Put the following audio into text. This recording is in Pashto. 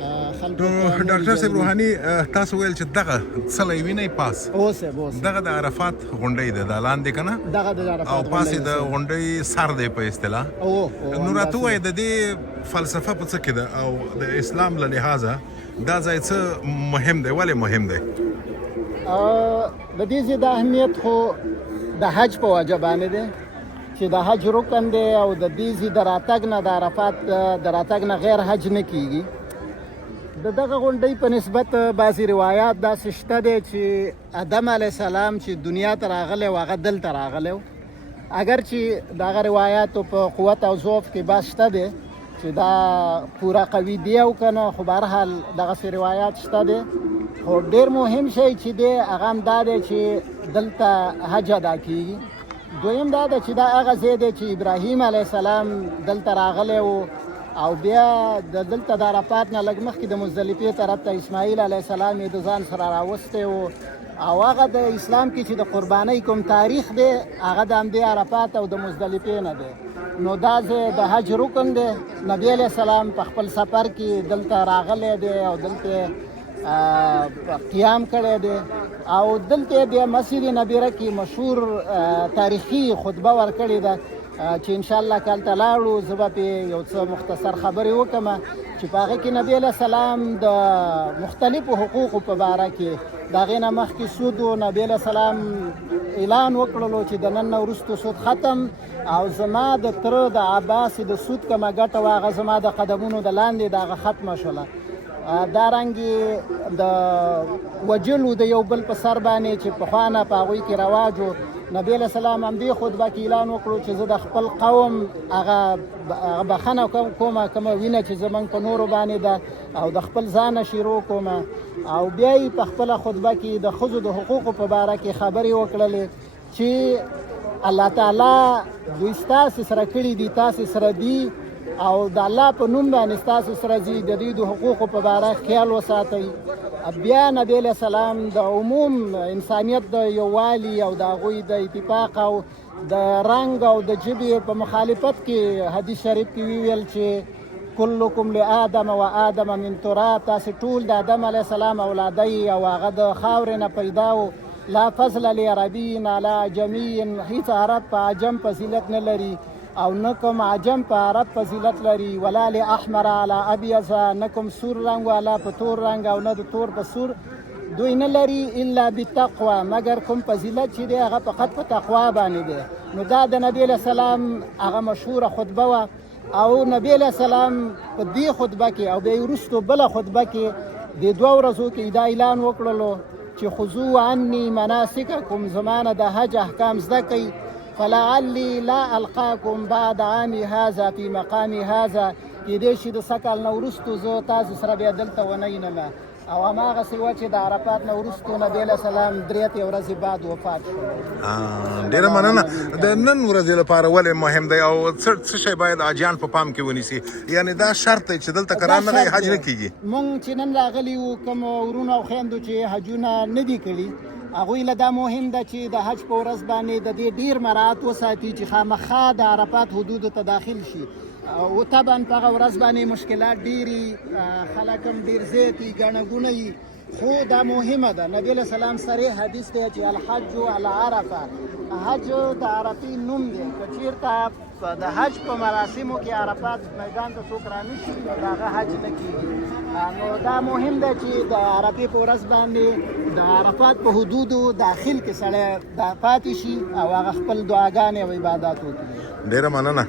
نو ډاکټر صاحب روحاني تاسو ویل چې دغه څلی وینئ پاس دغه د عرفات غونډۍ ده دا لاندې که نه او پاس یې د غونډۍ سر دی په اصطلاح نو راته ووایه د دې فلسفه په څه کې ده او د اسلام له لحاظه دا ځای څه مهم دی ولې مهم دی د دې ځای د اهمیت خو د حج په وجه باندې دی چې د حج رکن دی او د دې ځای د راتګ نه د عرفات د راتګ نه غیر حج نه کیږي د دغه غونډۍ په نسبت بعضې روایات داسې شته دی چې آدم علیه السلام چې دنیا ته راغلی و هغه دلته راغلی و اگر چې د هغه روایاتو په قوت او ضعف کې بحث شته دی چې دا پوره قوي دی او که نه خو بهرحال دغسې روایات شته دی خو ډېر مهم شی چې دی هغه هم دا دی چې دلته حج ادا کیږي دویم دا ده چې دا هغه ځای دی چې ابراهیم علیه السلام دلته راغلی و او بیا د دلته د عرفات نه لږ مخکې د مزدلفې طرف ته اسماعیل علیه السلام یې د ځان سره راوستی و او هغه د اسلام کې چې د قربانۍ کوم تاریخ دی هغه د همدې عرفات او د مزدلفې نه دی نو دا ځای د حج رکن دی نبی علیه السلام په خپل سفر کې دلته راغلی دی او دلته قیام کړی دی او دلته بیا مسجد نبیره کې مشهور تاریخي خطبه ورکړې ده چې انشاءالله کال ته لاړو زه به پې یو څه مختصر خبرې وکړم چې په هغې کې نبي علیه السلام د مختلفو حقوقو په باره کې د هغې نه مخکې سود و نبي علیه السلام اعلان وکړلو چې د نن نه وروستو سود ختم او زما د تره د عباس د سود کومه ګټه وه هغه زما د قدمونو د لاندې د هغه ختمه شوله دارنګې د وجلو د یو بل په سر باندې چې پخوا نه په هغوی کې رواج و نبی علیه السلام همدې خطبه کې اعلان وکړو چې زه د خپل قوم هغه بخښنه کومه کومه وینه چې زموږ په نورو باندې ده او د خپل ځانه شروع کوم او بیا یې په خپله خطبه کې د ښځو د حقوقو په باره کې خبرې وکړلې چې الله تعالی دوی ستاسې سره کړي دي تاسې سره دي او د الله په نوم باندې ستاسو سره ځي د دوی د حقوقو په باره خیال وساتئ بیا نبی علیه السلام د عموم انسانیت د یووالي او د هغوی د اتفاق او د رنګ او د ژبې په مخالفت کې حدیث شریف کې ویل چې کلکم لآدم و آدم من تراب تاسې ټول د آدم علیه السلام اولادی او هغه د خاورې نه پیدا و لا فضل لعربي علی عجمي هیڅ عرب په عجم فضیلت نه لري او نه کوم عجم په عرب فضیلت لري ولا لاحمر علی ابیض نه کوم سور رنګ والا په تور رنګ او نه د تور په سور دوی نه لري الا بالتقوا مګر کوم فضیلت چې دی هغه فقط په تقوا باندې دی نو دا د نبی علیه السلام هغه مشهوره خطبه وه او نبی علیه السلام په دې خطبه کې او بیا وروستو بله خطبه کې د 2 ورځو کې دا اعلان وکړلو چې خذوا عني مناسککم زما نه د حج احکام زده کوئ فلعلی لا القاکم بعد عامی هذا فی مقامی هذا کیدای شي د سکال نه وروستو زه تاسو سره بیا دلته ونه وینم او هماغسې وه چې د عرفات نه وروستو نبي علیه السلام 3 ورځې بعد وفات شو ډېره مننه د نن ورځې لپاره ولې مهم دی او څه شی باید حاجیان په پام کې ونیسي یعنې دا شرط دی چې دلته که رانغی حج نه کیږي مونږ چې نن راغلي وو کوم ورونو او خویندو چې حجونه نه دي کړي هغوی له دا مهم ده چې د حج په ورځ باندې د دې ډېر مراعات وساتي چې خامخا د عرفات حدودو ته داخل شي او طبعا په هغه ورځ باندې مشکلات ډېري خلک هم ډېر زیات وي ګڼه ګوڼه وي خو دا مهمه ده نبي علیه السلام صریح حدیث دی چې الحج علی عرفه حج د عرفې نوم دی که چېرته د حج په مراسمو کې عرفات میدان ته څوک رانشي د هغه حج نه کېږي نو دا مهم ده چې د عرفې په ورځ باندې د عرفات په حدودو داخل کې سړی پاتې شي او هغه خپل دعاګانې او عبادات وکړي ډېره مننه